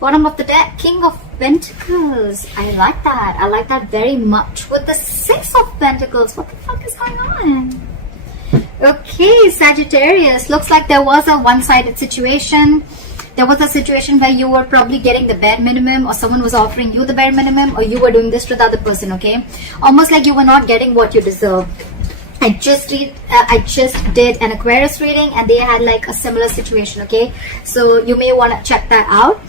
Bottom of the deck, King of Pentacles. I like that. I like that very much. With the 6 of Pentacles. What the fuck is going on? Okay, Sagittarius. Looks like there was a one-sided situation. There was a situation where you were probably getting the bare minimum, or someone was offering you the bare minimum, or you were doing this to the other person, okay? Almost like you were not getting what you deserve. I just did an Aquarius reading, and they had like a similar situation, okay? So you may want to check that out.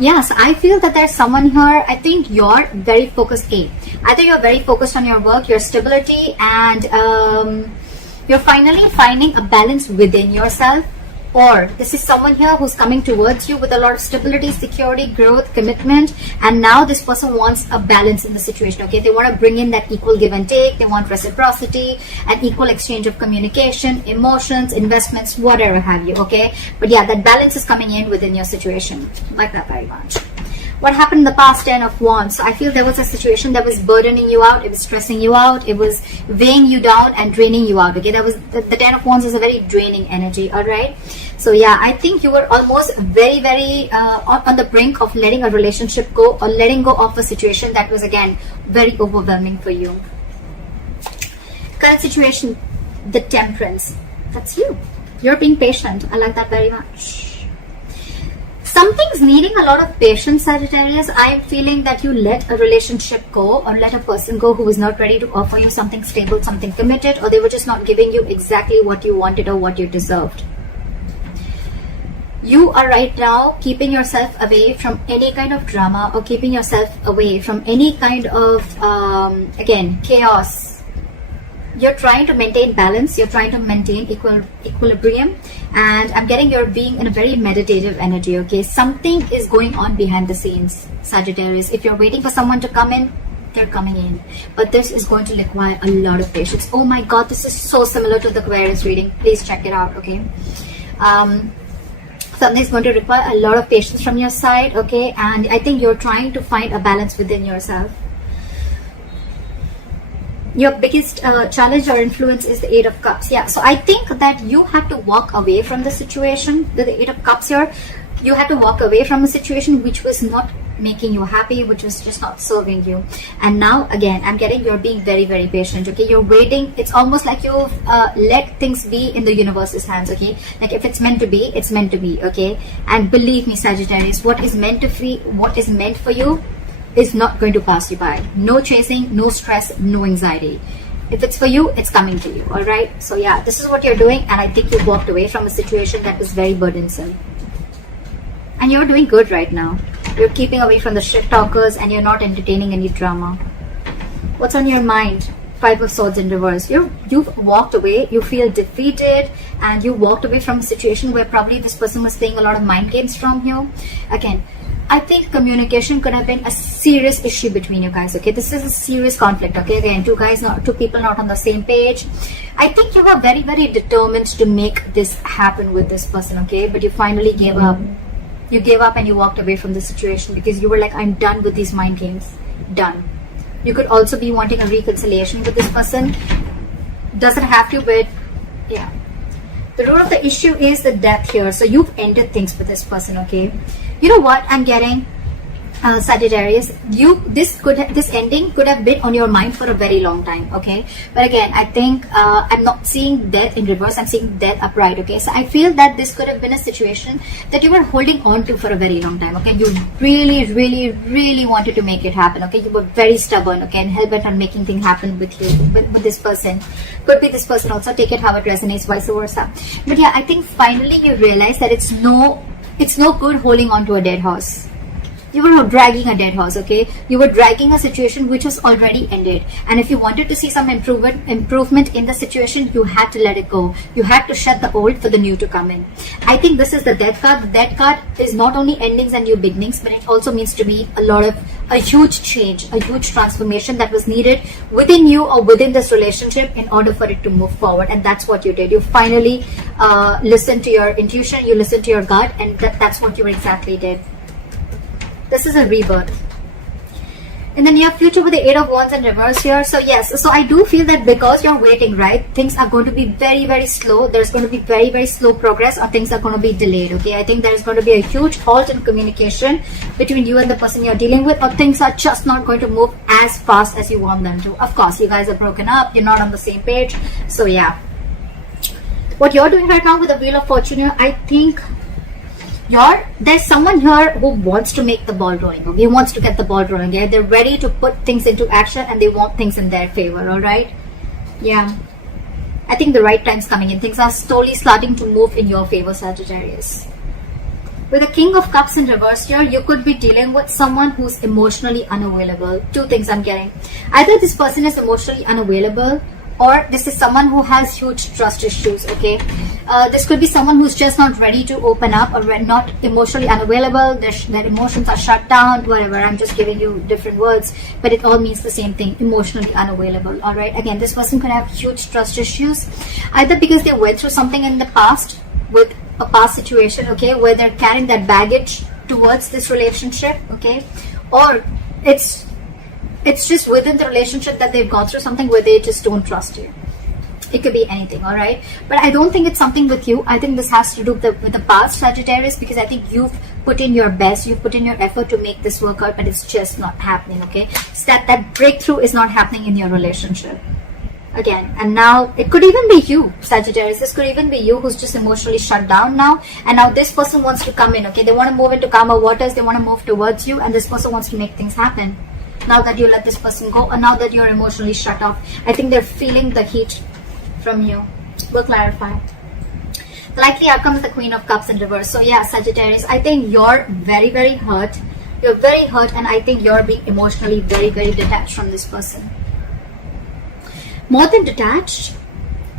Yes, I feel that there's someone here. I think you're very focused. Either you're very focused on your work, your stability, and you're finally finding a balance within yourself, or this is someone here who's coming towards you with a lot of stability, security, growth, commitment, and now this person wants a balance in the situation, okay? They want to bring in that equal give and take. They want reciprocity, an equal exchange of communication, emotions, investments, whatever have you, okay? But yeah, that balance is coming in within your situation. I like that very much. What happened in the past? 10 of Wands. So I feel there was a situation that was burdening you out. It was stressing you out. It was weighing you down and draining you out. Okay, that was the 10 of Wands is a very draining energy. All right. So yeah, I think you were almost very, very on the brink of letting a relationship go, or letting go of a situation that was again very overwhelming for you. Current situation, the Temperance. That's you. You're being patient. I like that very much. Something's needing a lot of patience, Sagittarius. I'm feeling that you let a relationship go, or let a person go who was not ready to offer you something stable, something committed, or they were just not giving you exactly what you wanted or what you deserved. You are right now keeping yourself away from any kind of drama, or keeping yourself away from any kind of, again, chaos. You're trying to maintain balance. You're trying to maintain equilibrium. And I'm getting you're being in a very meditative energy, okay? Something is going on behind the scenes, Sagittarius. If you're waiting for someone to come in, they're coming in. But this is going to require a lot of patience. Oh my God, this is so similar to the Aquarius reading. Please check it out, okay? Something is going to require a lot of patience from your side, okay? And I think you're trying to find a balance within yourself. Your biggest challenge or influence is the 8 of Cups. Yeah, so I think that you have to walk away from the situation. The 8 of Cups here, you have to walk away from a situation which was not making you happy, which was just not serving you. And now again, I'm getting you're being very, very patient, okay? You're waiting. It's almost like you've let things be in the universe's hands, okay? Like if it's meant to be, it's meant to be, okay? And believe me, Sagittarius, what is meant for you is not going to pass you by. No chasing, no stress, no anxiety. If it's for you, it's coming to you, all right? So yeah, this is what you're doing, and I think you've walked away from a situation that was very burdensome. And you're doing good right now. You're keeping away from the shit talkers, and you're not entertaining any drama. What's on your mind? 5 of Swords in reverse. You've walked away. You feel defeated, and you walked away from a situation where probably this person was playing a lot of mind games from you. Again, I think communication could have been a serious issue between you guys, okay? This is a serious conflict, okay? Again, two people not on the same page. I think you were very, very determined to make this happen with this person, okay? But you finally gave up. You gave up and you walked away from the situation because you were like, I'm done with these mind games. Done. You could also be wanting a reconciliation with this person. Doesn't have to, but yeah. The root of the issue is the death here. So you've ended things with this person, okay? You know what I'm getting, Sagittarius? This ending could have been on your mind for a very long time, okay? But again, I think I'm not seeing death in reverse. I'm seeing death upright, okay? So I feel that this could have been a situation that you were holding on to for a very long time, okay? You really, really, really wanted to make it happen, okay? You were very stubborn, okay? And hell-bent on making things happen with you, with this person. Could be this person also. Take it how it resonates, vice versa. But yeah, I think finally you realize that it's no good holding on to a dead horse. You were dragging a dead horse, okay? You were dragging a situation which was already ended. And if you wanted to see some improvement in the situation, you had to let it go. You had to shut the old for the new to come in. I think this is the death card. The death card is not only endings and new beginnings, but it also means to be a huge change, a huge transformation that was needed within you or within this relationship in order for it to move forward. And that's what you did. You finally listened to your intuition, you listened to your gut, and that's what you exactly did. This is a rebirth. in the near future with the 8 of Wands in reverse here. So yes, so I do feel that because you're waiting, right, things are going to be very, very slow. There's going to be very, very slow progress, or things are going to be delayed, okay? I think there's going to be a huge halt in communication between you and the person you're dealing with, or things are just not going to move as fast as you want them to. Of course, you guys are broken up, you're not on the same page. So yeah, what you're doing right now with the Wheel of Fortune here, I think there's someone here who wants to make the ball rolling, okay? He wants to get the ball rolling, yeah? They're ready to put things into action, and they want things in their favor, all right? Yeah, I think the right time's coming in. Things are slowly starting to move in your favor, Sagittarius. With the King of Cups in reverse here, you could be dealing with someone who's emotionally unavailable. Two things I'm getting. Either this person is emotionally unavailable, or this is someone who has huge trust issues, okay? This could be someone who's just not ready to open up, or not emotionally unavailable. Their emotions are shut down, whatever. I'm just giving you different words, but it all means the same thing, emotionally unavailable, all right? Again, this person could have huge trust issues, either because they went through something in the past with a past situation, okay, where they're carrying that baggage towards this relationship, okay? Or it's just within the relationship that they've gone through something where they just don't trust you. It could be anything, all right? But I don't think it's something with you. I think this has to do with the past, Sagittarius, because I think you've put in your best, you've put in your effort to make this work out, but it's just not happening, okay? So that breakthrough is not happening in your relationship. Again, and now it could even be you, Sagittarius. This could even be you who's just emotionally shut down now, and now this person wants to come in, okay? They want to move into calmer waters, they want to move towards you, and this person wants to make things happen. Now that you let this person go, or now that you're emotionally shut off, I think they're feeling the heat from you. We'll clarify. The likely outcome is the Queen of Cups in reverse. So yeah, Sagittarius, I think you're very, very hurt. You're very hurt, and I think you're being emotionally very, very detached from this person. More than detached,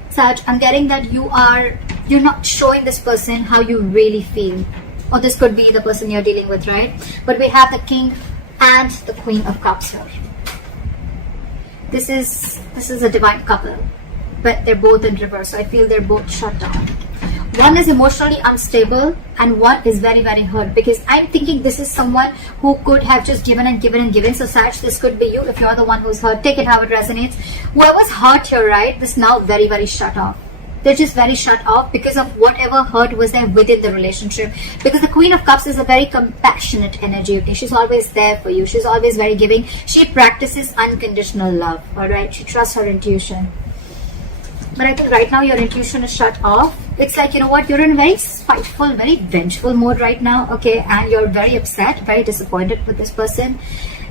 Sag, I'm getting that you're not showing this person how you really feel. Or this could be the person you're dealing with, right? But we have the King and the Queen of Cups here. This is a divine couple, but they're both in reverse. So I feel they're both shut down. One is emotionally unstable, and one is very, very hurt, because I'm thinking this is someone who could have just given and given and given. So Sag, this could be you. If you're the one who's hurt, take it how it resonates. Whoever's hurt here, right, this now very, very shut off. They're just very shut off because of whatever hurt was there within the relationship. Because the Queen of Cups is a very compassionate energy, okay? She's always there for you. She's always very giving. She practices unconditional love, all right? She trusts her intuition. But I think right now your intuition is shut off. It's like, you know what, you're in a very spiteful, very vengeful mode right now, okay? And you're very upset, very disappointed with this person.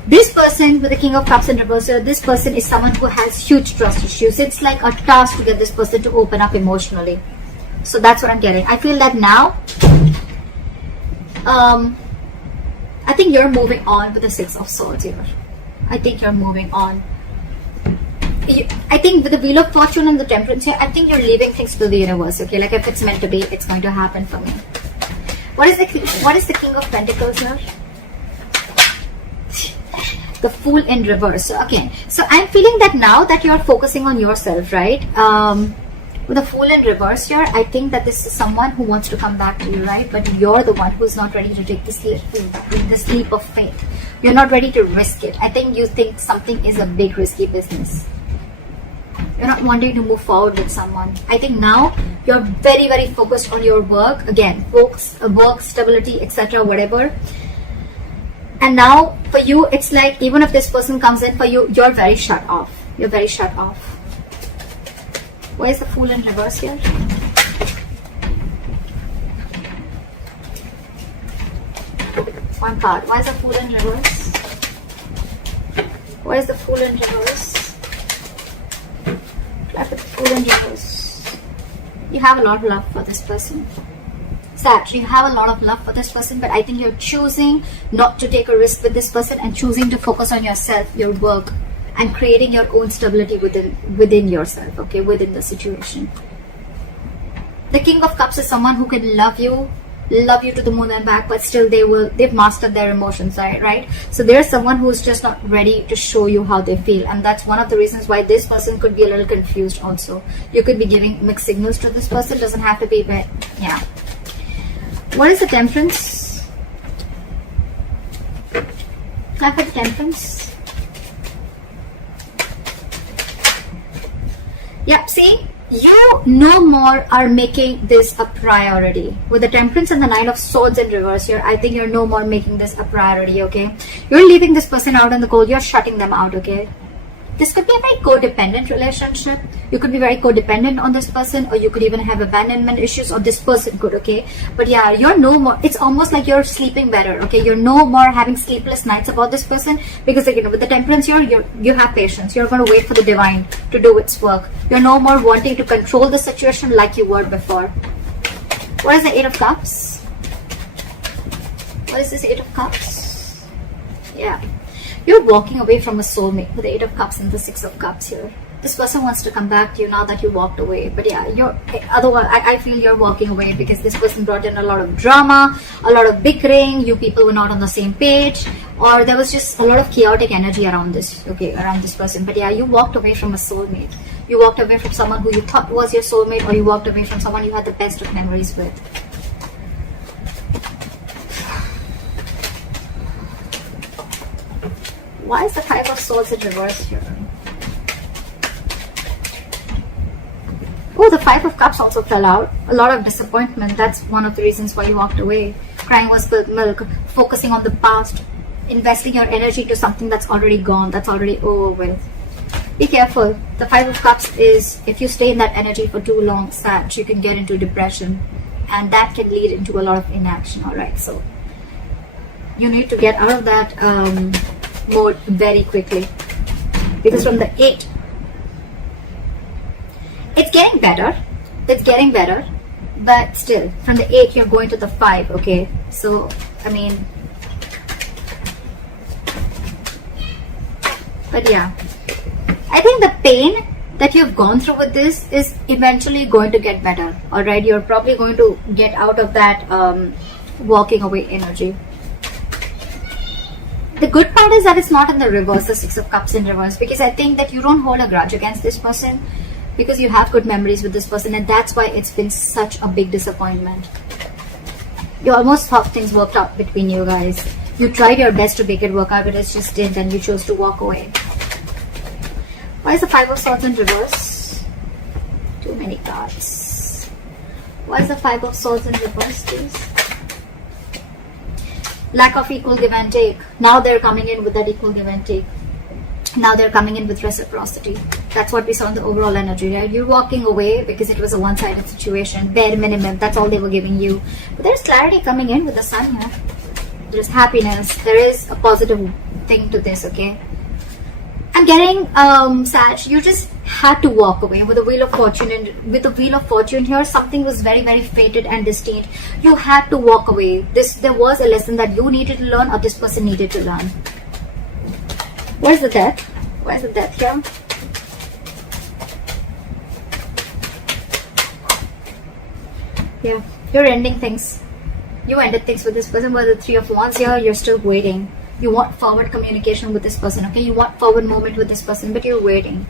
This person with the King of Cups in reverse, this person is someone who has huge trust issues. It's like a task to get this person to open up emotionally. So that's what I'm getting. I feel that now, I think you're moving on with the Six of Swords here. I think you're moving on. I think with the Wheel of Fortune and the Temperance here, I think you're leaving things to the universe, okay? Like if it's meant to be, it's going to happen for me. What is the King of Pentacles here? The Fool in reverse. So again, so I'm feeling that now that you're focusing on yourself, right? With the Fool in reverse here, I think that this is someone who wants to come back to you, right? But you're the one who's not ready to take this leap of faith. You're not ready to risk it. I think you think something is a big risky business. You're not wanting to move forward with someone. I think now you're very, very focused on your work. Again, work, stability, etc., whatever. And now for you, it's like even if this person comes in for you, you're very shut off. You're very shut off. Why is the Fool in reverse here? One card. Why is the Fool in reverse? Why is the Fool in reverse? With the Fool in reverse. You have a lot of love for this person. Sag, you have a lot of love for this person, but I think you're choosing not to take a risk with this person and choosing to focus on yourself, your work, and creating your own stability within yourself, okay, within the situation. The King of Cups is someone who can love you to the moon and back, but still they've mastered their emotions, right? So there's someone who's just not ready to show you how they feel, and that's one of the reasons why this person could be a little confused also. You could be giving mixed signals to this person. Doesn't have to be, but yeah. What is the Temperance? Clap for the Temperance. Yeah, see, you no more are making this a priority. With the Temperance and the Nine of Swords in reverse here, I think you're no more making this a priority, okay? You're leaving this person out in the cold. You're shutting them out, okay? This could be a very codependent relationship. You could be very codependent on this person, or you could even have abandonment issues, or this person could, okay? But yeah, you're no more, it's almost like you're sleeping better, okay? You're no more having sleepless nights about this person, because again, with the Temperance here, you have patience. You're going to wait for the divine to do its work. You're no more wanting to control the situation like you were before. What is the Eight of Cups? What is this Eight of Cups? Yeah. You're walking away from a soulmate with the Eight of Cups and the Six of Cups here. This person wants to come back to you now that you walked away. But yeah, otherwise, I feel you're walking away because this person brought in a lot of drama, a lot of bickering. You people were not on the same page, or there was just a lot of chaotic energy around this, okay, around this person. But yeah, you walked away from a soulmate. You walked away from someone who you thought was your soulmate, or you walked away from someone you had the best of memories with. Why is the Five of Swords in reverse here? Oh, the Five of Cups also fell out. A lot of disappointment. That's one of the reasons why you walked away. Crying was spilled milk. Focusing on the past. Investing your energy to something that's already gone. That's already over with. Be careful. The Five of Cups is, if you stay in that energy for too long, Sag, you can get into depression. And that can lead into a lot of inaction. Alright, so you need to get out of that mode very quickly, because from the 8, it's getting better, but still from the 8 you're going to the 5, okay? So I mean, but yeah, I think the pain that you've gone through with this is eventually going to get better. All right, you're probably going to get out of that walking away energy. The good part is that it's not in the reverse, the Six of Cups in reverse, because I think that you don't hold a grudge against this person, because you have good memories with this person, and that's why it's been such a big disappointment. You almost thought things worked out between you guys. You tried your best to make it work out, but it just didn't, and you chose to walk away. Why is the Five of Swords in reverse? Too many cards. Why is the Five of Swords in reverse, please? Lack of equal give and take. Now they're coming in with that equal give and take. Now they're coming in with reciprocity. That's what we saw in the overall energy, right? You're walking away because it was a one-sided situation. Bare minimum. That's all they were giving you. But there's clarity coming in with the Sun here. There's happiness. There is a positive thing to this, okay? I'm getting, Sag, you just had to walk away with the Wheel of Fortune. And with the Wheel of Fortune here, something was very, very fated and destined. You had to walk away. There was a lesson that you needed to learn, or this person needed to learn. Where's the Death? Where's the Death here? Yeah, you're ending things. You ended things with this person. With the Three of Wands here, you're still waiting. You want forward communication with this person, okay? You want forward movement with this person, but you're waiting.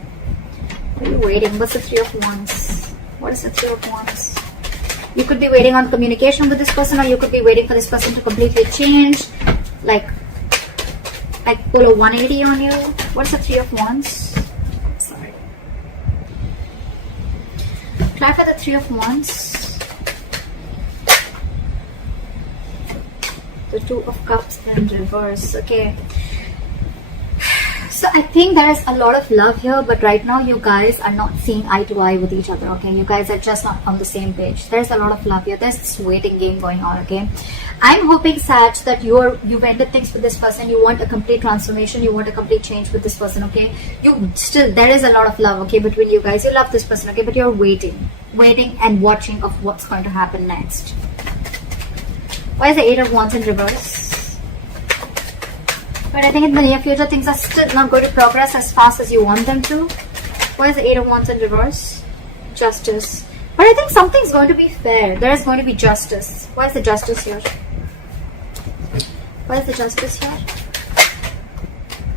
What are you waiting? What's the Three of Wands? What is the Three of Wands? You could be waiting on communication with this person, or you could be waiting for this person to completely change, like pull a 180 on you. What's the Three of Wands? Sorry. Try for the Three of Wands. The Two of Cups in reverse, okay? So I think there is a lot of love here, but right now you guys are not seeing eye to eye with each other, okay? You guys are just not on the same page. There's a lot of love here. There's this waiting game going on, okay? I'm hoping, Sag, that you've ended things with this person. You want a complete transformation. You want a complete change with this person, okay? There is a lot of love, okay, between you guys. You love this person, okay? But you're waiting and watching of what's going to happen next. Why is the Eight of Wands in reverse? But I think in the near future, things are still not going to progress as fast as you want them to. Why is the Eight of Wands in reverse? Justice. But I think something's going to be fair. There is going to be justice. Why is the Justice here? Why is the Justice here?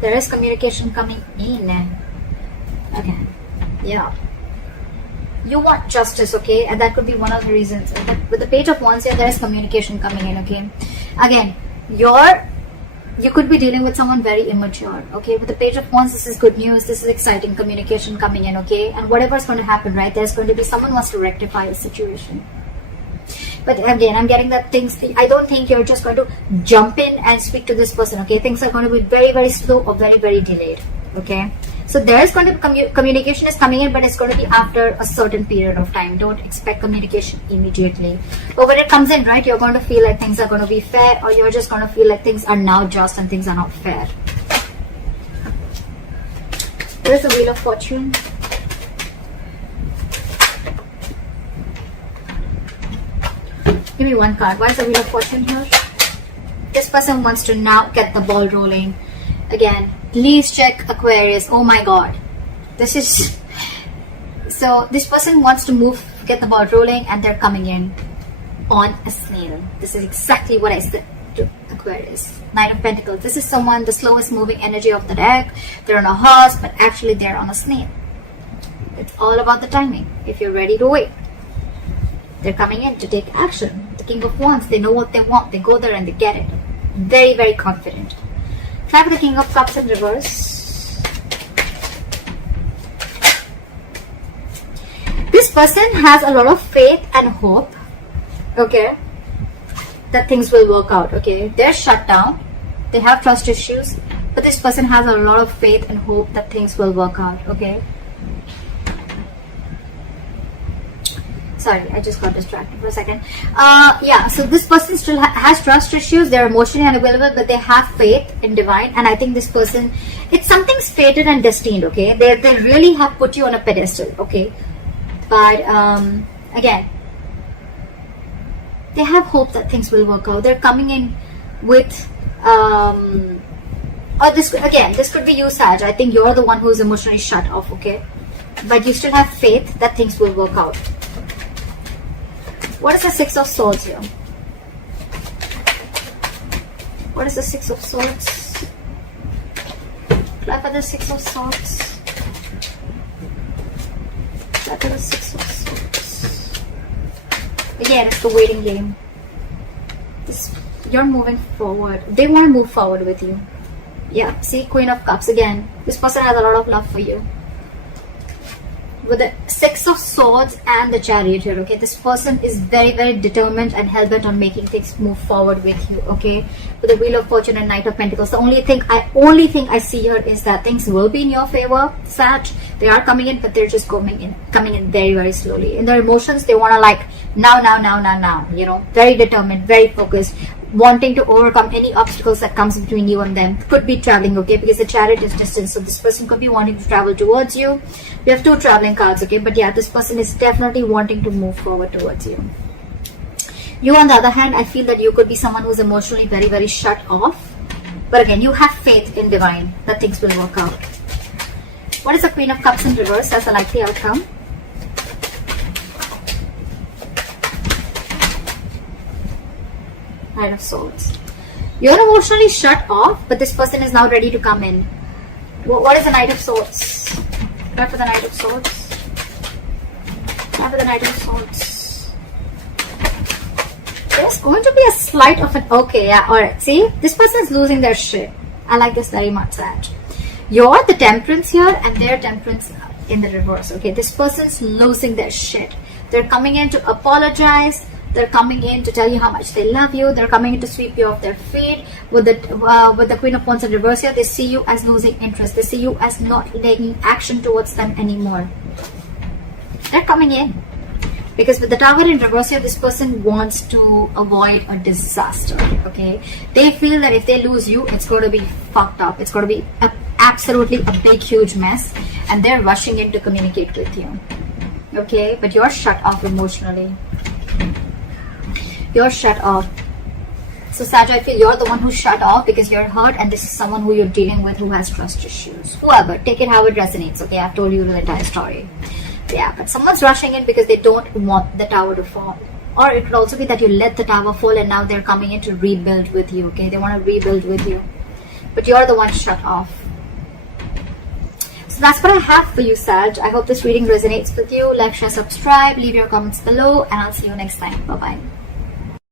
There is communication coming in. Okay. Yeah. You want justice, okay? And that could be one of the reasons. But with the Page of Wands here, there is communication coming in, okay? Again, you're you could be dealing with someone very immature, okay? With the Page of Wands, this is good news. This is exciting communication coming in, okay? And whatever is going to happen, right? There's going to be someone wants to rectify a situation. But again, I'm getting that I don't think you're just going to jump in and speak to this person, okay? Things are going to be very, very slow or very, very delayed, okay? So there's going to be communication is coming in, but it's going to be after a certain period of time. Don't expect communication immediately. But when it comes in, right, you're going to feel like things are going to be fair, or you're just going to feel like things are now just and things are not fair. There's the Wheel of Fortune. Give me one card. Why is the Wheel of Fortune here? This person wants to now get the ball rolling. Again, please check Aquarius. Oh my god. This is... So, this person wants to get the ball rolling, and they're coming in on a snail. This is exactly what I said to Aquarius. Knight of Pentacles. This is someone, the slowest moving energy of the deck. They're on a horse, but actually they're on a snail. It's all about the timing. If you're ready to wait. They're coming in to take action. The King of Wands, they know what they want. They go there and they get it. Very, very confident. Try for the King of Cups in reverse. This person has a lot of faith and hope, okay, that things will work out, okay. They're shut down. They have trust issues. But this person has a lot of faith and hope that things will work out, okay. Sorry, I just got distracted for a second. Yeah, so this person still has trust issues. They're emotionally unavailable, but they have faith in divine. And I think this person, it's something's fated and destined, okay? They really have put you on a pedestal, okay? But again, they have hope that things will work out. They're coming in with... this could be you, Sag. I think you're the one who's emotionally shut off, okay? But you still have faith that things will work out. What is the Six of Swords here? What is the Six of Swords? Try for the Six of Swords. Try for the Six of Swords. Again, it's the waiting game. You're moving forward. They want to move forward with you. Yeah, see, Queen of Cups again. This person has a lot of love for you. With the Six of Swords and the Chariot here, okay, this person is very, very determined and hell-bent on making things move forward with you, okay. With the Wheel of Fortune and Knight of Pentacles, the only thing I see here is that things will be in your favor, Sag. They are coming in, but they're just coming in very, very slowly. In their emotions, they want to like now, you know, very determined, very focused, wanting to overcome any obstacles that comes between you and them. Could be traveling, okay, because the Chariot is distant, so this person could be wanting to travel towards you. We have two traveling cards, okay, but yeah, this person is definitely wanting to move forward towards you. You, on the other hand, I feel that you could be someone who's emotionally very, very shut off, but again, you have faith in divine that things will work out. What is the Queen of Cups in reverse as a likely outcome? Knight of Swords. You're emotionally shut off, but this person is now ready to come in. What is the Knight of Swords? Try for the Knight of Swords. Try for the Knight of Swords. There's going to be a slight of an... Okay, yeah, alright. See? This person is losing their shit. I like this very much, Sag. You're the Temperance here, and they're Temperance in the reverse, okay? This person's losing their shit. They're coming in to apologize. They're coming in to tell you how much they love you. They're coming in to sweep you off their feet. With the Queen of Wands in reverse here, they see you as losing interest. They see you as not taking action towards them anymore. They're coming in. Because with the Tower in reverse here, this person wants to avoid a disaster, okay? They feel that if they lose you, it's going to be fucked up. It's going to be absolutely a big, huge mess. And they're rushing in to communicate with you, okay? But you're shut off emotionally. You're shut off. So Sag, I feel you're the one who's shut off because you're hurt, and this is someone who you're dealing with who has trust issues. Whoever, take it how it resonates, okay? I've told you the entire story. Yeah, but someone's rushing in because they don't want the tower to fall. Or it could also be that you let the tower fall and now they're coming in to rebuild with you, okay? They want to rebuild with you. But you're the one shut off. So that's what I have for you, Sag. I hope this reading resonates with you. Like, share, subscribe, leave your comments below, and I'll see you next time. Bye-bye.